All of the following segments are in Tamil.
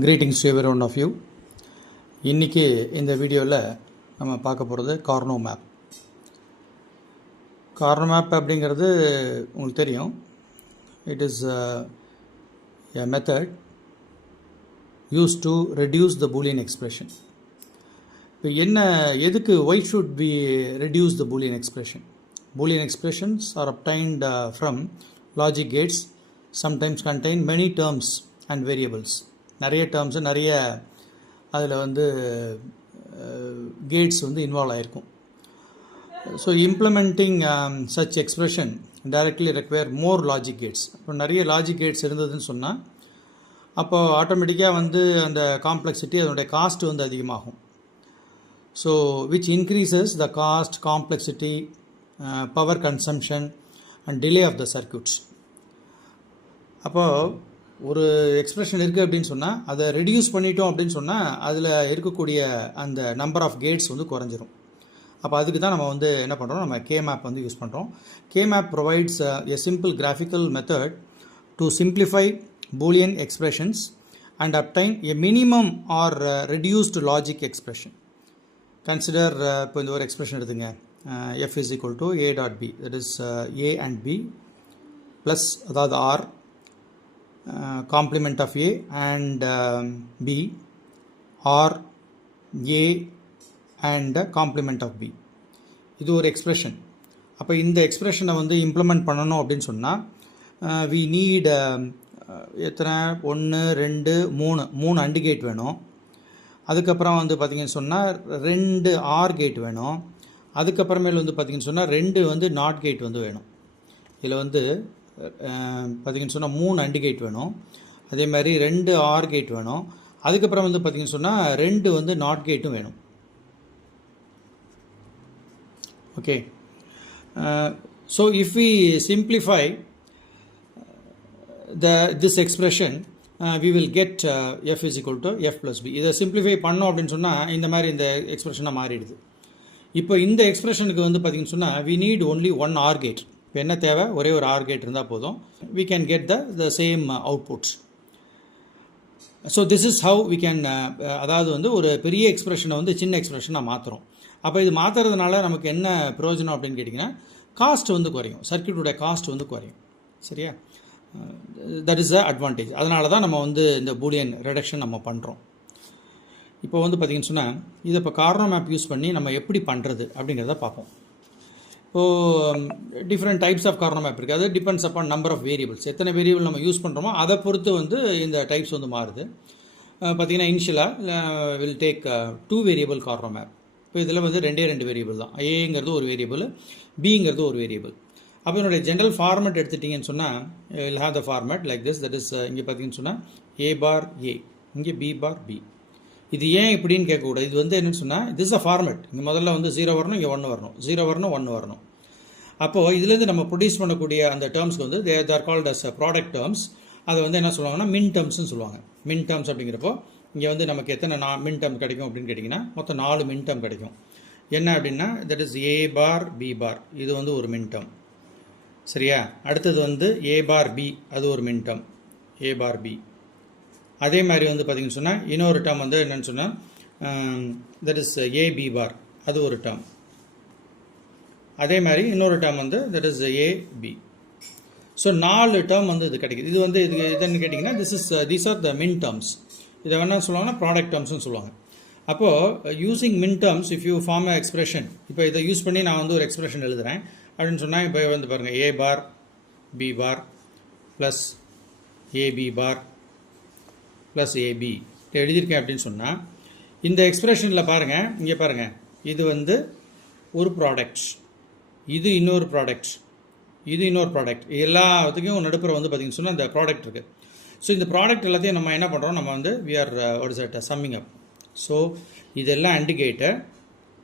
Greetings to every one of you. இன்றைக்கி இந்த வீடியோவில் நம்ம பார்க்க போகிறது கார்னோ மேப். கார்னோ மேப் அப்படிங்கிறது உங்களுக்கு தெரியும். It is a method used to reduce the Boolean expression. இப்போ எதுக்கு why should we reduce the Boolean expression? Boolean expressions are obtained from logic gates, sometimes contain many terms and variables. நிறைய டேர்ம்ஸு நிறைய அதில் கேட்ஸ் இன்வால்வ் ஆகிருக்கும். So implementing such expression directly require more logic gates. இப்போ நிறைய லாஜிக் கேட்ஸ் இருந்ததுன்னு சொன்னால் அப்போது ஆட்டோமேட்டிக்காக அந்த காம்ப்ளெக்சிட்டி அதனுடைய காஸ்ட் அதிகமாகும். So which increases the cost, complexity, power consumption and delay of the circuits. அப்போது ஒரு எக்ஸ்பிரஷன் இருக்குது அப்படின்னு சொன்னால் அதை ரெடியூஸ் பண்ணிட்டோம் அப்படின்னு சொன்னால் அதில் இருக்கக்கூடிய அந்த நம்பர் ஆஃப் கேட்ஸ் குறைஞ்சிரும். அப்போ அதுக்கு தான் நம்ம என்ன பண்ணுறோம், நம்ம K-map யூஸ் பண்ணுறோம். K-map provides a simple graphical method to simplify Boolean expressions and obtain a minimum or reduced logic expression. Consider இப்போ இந்த ஒரு எக்ஸ்பிரஷன் எடுத்துங்க, f is equal to a dot b, that is a and b plus அதாவது r complement of a and b or a and complement of b. இது ஒரு எக்ஸ்பிரஷன். அப்போ இந்த எக்ஸ்பிரஷனை இம்ப்ளிமெண்ட் பண்ணணும் அப்படின்னு சொன்னால் we need எத்தனை 1 2 3 அண்டு கேட் வேணும். அதுக்கப்புறம் பார்த்திங்கன்னு சொன்னால் 2 ஆர் கேட் வேணும். அதுக்கப்புறமேல் பார்த்திங்கன்னு சொன்னால் 2 நாட் கேட் வேணும். இதில் பார்த்திங்கன்னு சொன்னால் 3 அண்டு கேட் வேணும். அதே மாதிரி 2 ஆர் கேட் வேணும். அதுக்கப்புறம் பார்த்திங்கன்னு சொன்னால் 2 நாட் கேட்டும் வேணும். Okay. So if we simplify this expression we will get f is equal to f plus b. இதை சிம்பிளிஃபை பண்ணோம் அப்படின்னு சொன்னால் இந்த மாதிரி இந்த எக்ஸ்பிரஷனாக மாறிடுது. இப்போ இந்த எக்ஸ்பிரஷனுக்கு பார்த்தீங்கன்னு சொன்னால் we need only one OR gate. இப்போ என்ன தேவை, ஒரே ஒரு OR gate இருந்தால் போதும். we can get the same outputs. so this is how we can அதாவது ஒரு பெரிய எக்ஸ்பிரஷனை சின்ன எக்ஸ்பிரஷனாக மாற்றுறோம். அப்போ இது மாற்றுறதுனால நமக்கு என்ன பிரயோஜனம் அப்படின்னு கேட்டிங்கன்னா, காஸ்ட் குறையும், சர்க்யூட்டோட காஸ்ட் குறையும். சரியா? That is the advantage. அதனால தான் நம்ம இந்த பூலியன் ரிடக்ஷன் நம்ம பண்ணுறோம். இப்போ பார்த்திங்கன்னு சொன்னால் இதை இப்போ கார்னோ மேப் யூஸ் பண்ணி நம்ம எப்படி பண்ணுறது அப்படிங்கிறத பார்ப்போம். இப்போது different types of Karnaugh map இருக்குது. அது depends upon number of variables. எத்தனை வேரியபிள் நம்ம யூஸ் பண்ணுறோமோ அதை பொறுத்து இந்த டைப்ஸ் மாறுது. பார்த்திங்கன்னா இனிஷியலாக will take 2 variable Karnaugh map. இப்போ இதில் 2 வேரியபிள் தான். ஏங்கிறது ஒரு வேரியபிள், பிங்கிறது ஒரு வேரியபிள். அப்போ என்னுடைய ஜென்ரல் ஃபார்மேட் எடுத்துட்டிங்கன்னு சொன்னால் will have the format like this. That is இங்கே பார்த்தீங்கன்னு சொன்னால் a பார் a, இங்கே b பார் b. இது ஏன் இப்படின்னு கேட்கக்கூடாது. இது என்னென்னு சொன்னால் திஸ் அ ஃபார்மேட். இங்கே முதல்ல 0 வரணும், இங்கே 1 வரணும், 0 வரணும், 1 வரணும். அப்போது இதுலேருந்து நம்ம ப்ரொடியூஸ் பண்ணக்கூடிய அந்த டேர்ம்ஸ்க்கு they are called as product terms. அதை என்ன சொல்லுவாங்கன்னா மின் டேர்ம்ஸ்னு சொல்லுவாங்க. மின் டேர்ம்ஸ் அப்படிங்கிறப்போ இங்கே நமக்கு எத்தனை மின் டேர்ம் கிடைக்கும் அப்படின்னு கேட்டிங்கன்னா மொத்தம் 4 மின் டேர்ம் கிடைக்கும். என்ன அப்படின்னா that is a bar b bar, இது ஒரு மின் டேர்ம். சரியா? அடுத்தது a பார் b, அது ஒரு மின் டேர்ம் a பார் b. அதே மாதிரி பார்த்தீங்கன்னு சொன்னால் இன்னொரு டேர்ம் என்னென்னு சொன்னால் தட் இஸ் a b பார், அது ஒரு டேர்ம். அதே மாதிரி இன்னொரு term that is a b. So 4 term இது கிடைக்குது. இது இதுன்னு கேட்டிங்கன்னா தீஸ் ஆர் த மின் டேர்ம்ஸ். இதை வேணால் சொல்லுவாங்கன்னா ப்ராடக்ட் டேர்ம்ஸ்னு சொல்லுவாங்க. அப்போது using min terms if you form a expression, இப்போ இதை யூஸ் பண்ணி நான் ஒரு எக்ஸ்பிரஷன் எழுதுகிறேன் அப்படின்னு சொன்னால் இப்போ பாருங்கள் a bar b bar plus ab bar plus ab எழுதியிருக்கேன் அப்படின்னு சொன்னால் இந்த எக்ஸ்பிரஷனில் பாருங்கள், இங்கே பாருங்கள், இது ஒரு ப்ராடக்ட், இது இன்னொரு ப்ராடக்ட், இது இன்னொரு ப்ராடக்ட். எல்லாத்துக்கும் நடுப்புற பார்த்திங்கன்னு சொன்னால் இந்த ப்ராடக்ட் இருக்குது. ஸோ இந்த ப்ராடக்ட் எல்லாத்தையும் நம்ம என்ன பண்ணுறோம், நம்ம we are what is it, summing up. So இதெல்லாம் அண்டு கேட்டு,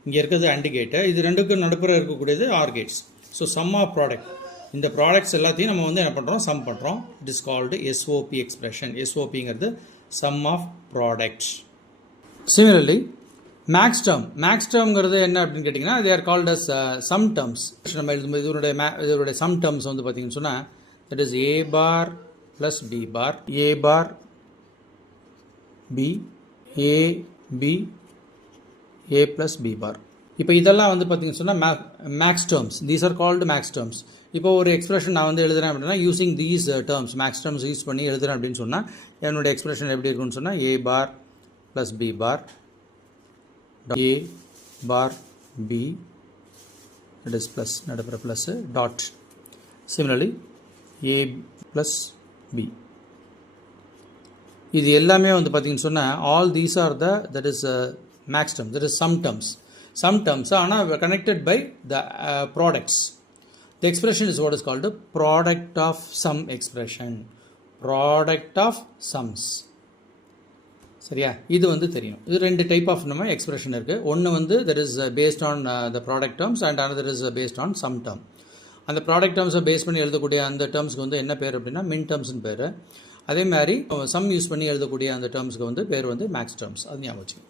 இங்கே இருக்கிறது அண்டு கேட்டு, இது ரெண்டுக்கும் நடுப்புற இருக்கக்கூடியது or gates. So sum of product, இந்த ப்ராடக்ட்ஸ் எல்லாத்தையும் நம்ம என்ன பண்ணுறோம், சம் பண்ணுறோம். It is called SOP expression. SOPங்கிறது sum of products. Similarly max டேர்ம்ங்கிறது என்ன அப்படின்னு கேட்டிங்கன்னா they are called as sum terms. நம்ம எழுதும்போது இதனுடைய சம் டேர்ம்ஸ் பார்த்திங்கன்னு சொன்னால் that is a bar plus b bar, a bar B, A, B, A plus B bar. இப்போ இதெல்லாம் வந்து பார்த்தீங்கன்னு சொன்னால் maths terms. These are called maths terms. இப்போ ஒரு எக்ஸ்பிரஷன் நான் வந்து எழுதுறேன் அப்படின்னா using these terms maths terms use பண்ணி எழுதுறேன் அப்படின்னு சொன்னால் என்னோடய எக்ஸ்பிரஷன் எப்படி இருக்குன்னு சொன்னால் A bar plus B bar, A bar B, it is plus, நடுப்புற plus dot. Similarly, A plus B. இது எல்லாமே வந்து பார்த்தீங்கன்னு சொன்னால் all these are that is max terms, that is some terms ஆனால் connected by the products. The expression is what is called the product of sum expression, product of sums. சரியா, இது வந்து தெரியும். இது ரெண்டு டைப் ஆஃப் நம்ம எக்ஸ்பிரஷன் இருக்குது. ஒன்று வந்து that is based on the product terms and another is based on sum term. அந்த ப்ராடக்ட் டேர்ம்ஸை பேஸ் பண்ணி எழுதக்கூடிய அந்த டேர்ம்ஸ்க்கு வந்து என்ன பேர் அப்படின்னா மின் டேர்ம்ஸ்னு பேர். அதே மாதிரி சம் யூஸ் பண்ணி எழுதக்கூடிய அந்த டேர்ம்ஸ்க்கு வந்து பேர் வந்து மேக்ஸ் டேர்ம்ஸ். அது ஞாபகம் வச்சுக்கோங்க.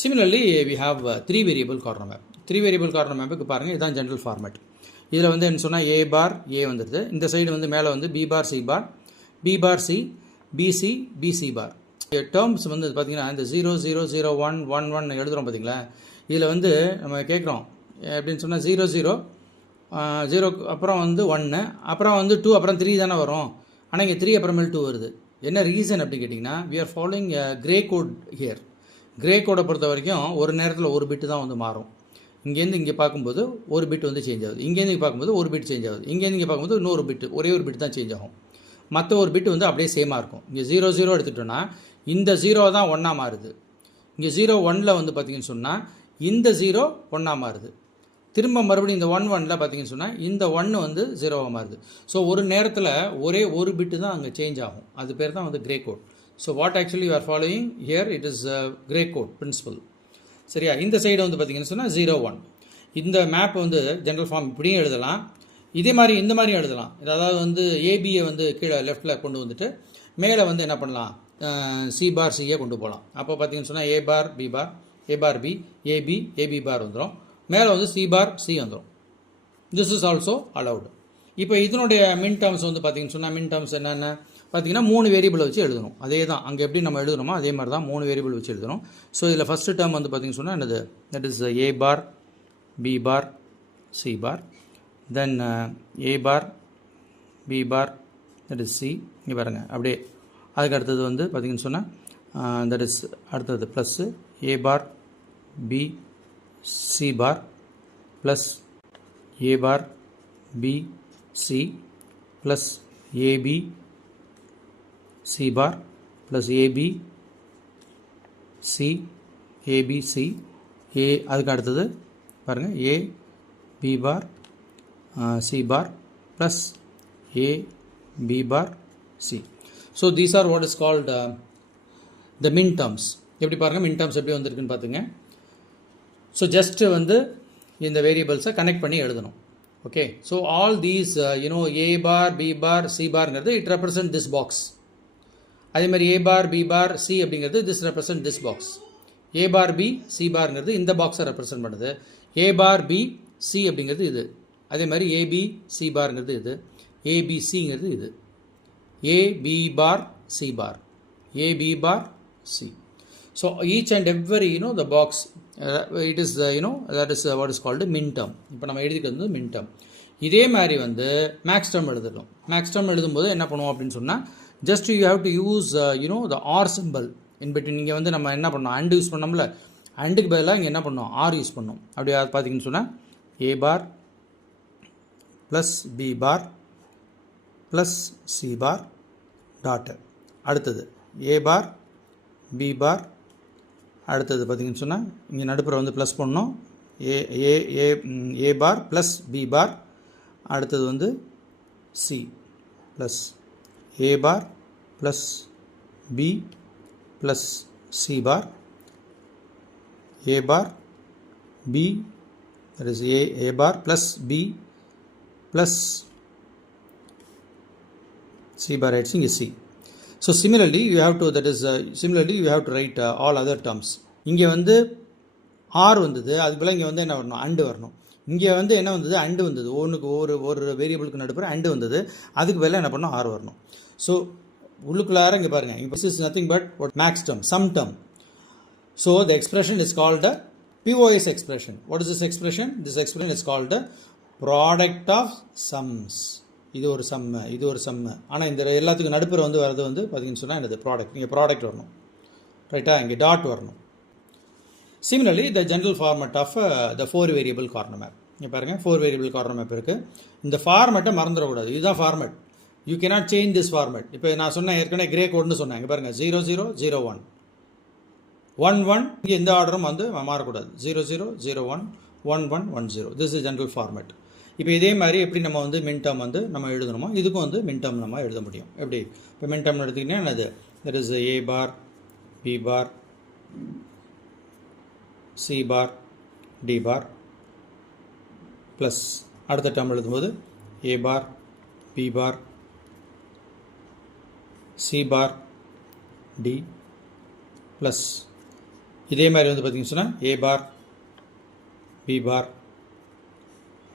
Similarly we have 3 variable corner map. 3 variable Karnaugh மேப்புக்கு பாருங்கள், இதுதான் ஜென்ரல் ஃபார்மேட். இதில் வந்து என்ன சொன்னால் A பார் A வந்துடுது. இந்த சைடு வந்து மேலே வந்து B பார் C பார், B bar C, BC, BC பார். டேர்ம்ஸ் வந்து பார்த்தீங்கன்னா இந்த 0 0 0 1 1 1 எழுதுகிறோம் பார்த்தீங்களா. இதில் வந்து நம்ம கேட்குறோம் எப்படின்னு சொன்னால் 0 0 0 அப்புறம் வந்து 1 அப்புறம் வந்து 2 அப்புறம் 3 தானே வரும். ஆனால் இங்கே 3 அப்புறமேல் 2 வருது. என்ன ரீசன் அப்படின்னு கேட்டிங்கன்னா we are following gray code here. Gray கோடை பொறுத்த வரைக்கும் ஒரு நேரத்தில் ஒரு பிட்டு தான் வந்து மாறும். இங்கேருந்து இங்கே பார்க்கும்போது ஒரு பிட் வந்து சேஞ்ச் ஆகுது, இங்கேருந்து இங்கே பார்க்கும்போது ஒரு பிட் சேஞ்ச் ஆகுது, இங்கேருந்து இங்கே பார்க்கும்போது இன்னொரு பிட்டு, ஒரே ஒரு பிட் தான் சேஞ்ச் ஆகும். மற்ற ஒரு பிட்டு வந்து அப்படியே சேமாக இருக்கும். இங்கே 0 0 எடுத்துட்டோன்னா இந்த 0 தான் 1ஆக மாறுது. இங்கே 0 1ல் வந்து பார்த்தீங்கன்னு சொன்னால் இந்த 0 1ஆக மாறுது. திரும்ப மறுபடியும் இந்த 1 1ல் பார்த்தீங்கன்னு சொன்னால் இந்த 1 வந்து 0ஆக மாறுது. ஸோ ஒரு நேரத்தில் ஒரே ஒரு பிட்டு தான் அங்கே சேஞ்ச் ஆகும். அது பேர் தான் வந்து gray code. So what actually you are following here it is gray code principle. சரியா, இந்த சைடு வந்து பார்த்தீங்கன்னு சொன்னால் 0 1. இந்த மேப் வந்து ஜென்ரல் ஃபார்ம் இப்படியும் எழுதலாம், இதே மாதிரி இந்த மாதிரியும் எழுதலாம். அதாவது வந்து ஏபியை வந்து கீழே லெஃப்டில் கொண்டு வந்துட்டு மேலே வந்து என்ன பண்ணலாம், சி பார் சியை கொண்டு போகலாம். அப்போ பார்த்தீங்கன்னு சொன்னால் A bar B bar, A bar B, AB AB bar வந்துடும். மேலே வந்து C பார் C வந்துடும். This is also allowed. இப்போ இதனுடைய மின் டேர்ம்ஸ் வந்து பார்த்தீங்கன்னு சொன்னால் மின் டேர்ம்ஸ் என்னென்ன பார்த்தீங்கன்னா 3 வேரியபிள் வச்சு எழுதணும். அதே தான் அங்கே எப்படி நம்ம எழுதுகிறோமோ அதே மாதிரி தான் 3 வேரியபிள் வச்சு எழுதணும். ஸோ இதில் ஃபஸ்ட்டு டேர்ம் வந்து பார்த்தீங்கன்னு சொன்னால் என்னது, that is A bar B bar C bar, then A bar B bar that is C. இங்கே பாருங்க அப்படியே. அதுக்கு அடுத்தது வந்து பார்த்தீங்கன்னு சொன்னால் தட் இஸ் அடுத்தது plus A bar B C bar plus A bar B C plus AB C bar plus AB C AB C A. அதுக்கு அடுத்தது பாருங்கள் A B bar C bar plus A B bar C. So these are what is called the min terms. எப்படி பாருங்கள் min terms எப்படி வந்திருக்குன்னு பார்த்துங்க. ஸோ ஜஸ்ட்டு வந்து இந்த வேரியபிள்ஸை கனெக்ட் பண்ணி எழுதணும். Okay, so all these A bar B bar C பார்ங்கிறது இட் ரெப்ரசன்ட் திஸ் பாக்ஸ். அதே மாதிரி A bar B bar C அப்படிங்கிறது this represent this box. A bar B C பார்ங்கிறது இந்த பாக்ஸை ரெப்ரசன்ட் பண்ணுது. A பார் B C அப்படிங்கிறது இது. அதே மாதிரி AB C பார்ங்கிறது இது. ABCங்கிறது இது. AB bar C bar, AB bar C. So each and every the box it is that is what is called min term. இப்போ நம்ம எழுதிக்கிறது வந்து min term. இதே மாதிரி வந்து மேக்ஸ் டேர்ம் எழுதணும். மேக்ஸ் டேர்ம் எழுதும்போது என்ன பண்ணுவோம் அப்படின்னு சொன்னால் just you have to use the or symbol in between. இங்கே வந்து நம்ம என்ன பண்ணோம், and யூஸ் பண்ணோம்ல, அண்டுக்கு பதிலாக இங்கே என்ன பண்ணோம், r யூஸ் பண்ணோம். அப்படி பார்த்தீங்கன்னு சொன்னால் A bar plus B bar plus C bar dot. அடுத்தது A பார் B பார், அடுத்தது பார்த்தீங்கன்னு சொன்னால் இங்கே நடுப்புற வந்து ப்ளஸ் பண்ணோம் A bar plus B bar, அடுத்தது வந்து C plus A bar plus B plus C bar, A bar B, that is A bar plus B plus C bar ஆயிடுச்சு இங்கே C. So similarly you have to write all other terms. இங்கே வந்து R வந்தது, அதுக்கு பதிலாக இங்கே வந்து என்ன வரணும், அண்டு வரணும். இங்கே வந்து என்ன வந்தது, அண்டு வந்தது. ஒன்றுக்கு ஒரு வேரியபிளுக்கு நடுப்புற அண்டு வந்தது, அதுக்கு பதிலாக என்ன பண்ணணும், R வரணும். ஸோ உள்ளுக்குள்ளார இங்கே பாருங்கள், this is nothing but what max term, sum term. So the expression is called the POS expression. What is this expression? This expression is called the product of sums. இது ஒரு சம், இது ஒரு சம். ஆனால் இந்த எல்லாத்துக்கும் நடுப்புற வந்து வரது வந்து பார்த்தீங்கன்னு சொன்னால் என்னது ப்ராடக்ட். இங்கே ப்ராடக்ட் வரணும், ரைட்டா, இங்கே டாட் வரணும். Similarly the general format of the 4 variable corner map. இங்கே பாருங்கள், 4 வேரியபிள் கார்னர் மேப் இருக்குது. இந்த ஃபார்மேட்டை மறந்துடக்கூடாது, இதுதான் format. You cannot change this format. இப்போ நான் சொன்னேன் ஏற்கனவே கிரே கோட்னு சொன்னேன். இங்கே பாருங்கள் 0 0 0 1 1 1. இங்கே எந்த ஆர்டரும் வந்து மாறக்கூடாது. 0 0 0 1 1 1 1 0. This is general format. இப்போ இதே மாதிரி எப்படி நம்ம வந்து மின் டேர்ம் வந்து நம்ம எழுதணுமோ இதுக்கும் வந்து மின் டேர்ம் நம்ம எழுத முடியும். எப்படி இப்போ மின் டேர்ம்னு எடுத்திங்கன்னா என்னது, that is A bar, B bar, C bar, D bar plus அடுத்த டேர்ம் எழுதும்போது A bar, B bar, C bar, D plus இதே மாதிரி வந்து பார்த்திங்கன்னு சொன்னால் A bar, B bar,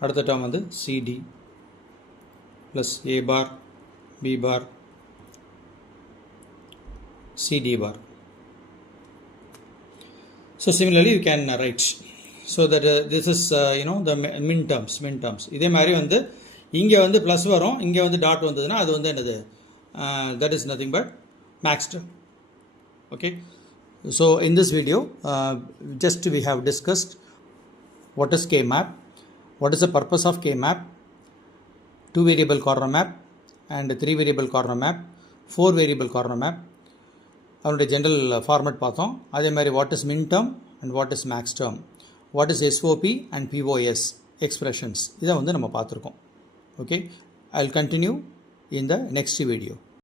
அடுத்த டேர்ம் வந்து CD plus A bar, B bar, CD bar. So similarly you can write so that this is the min terms. இதே மாதிரி வந்து இங்கே வந்து ப்ளஸ் வரும், இங்கே வந்து டாட் வந்ததுன்னா அது வந்து என்னது, that is nothing but max term. Okay, so in this video just we have discussed what is K-map, what is the purpose of K-map, 2 variable corner map and 3 variable corner map, 4 variable corner map, அதனுடைய ஜென்ரல் ஃபார்மேட் பார்த்தோம். அதே மாதிரி what is min term and what is max term, what is SOP and POS expressions, இதை வந்து நம்ம பார்த்துருக்கோம். Okay, I will continue in the next video.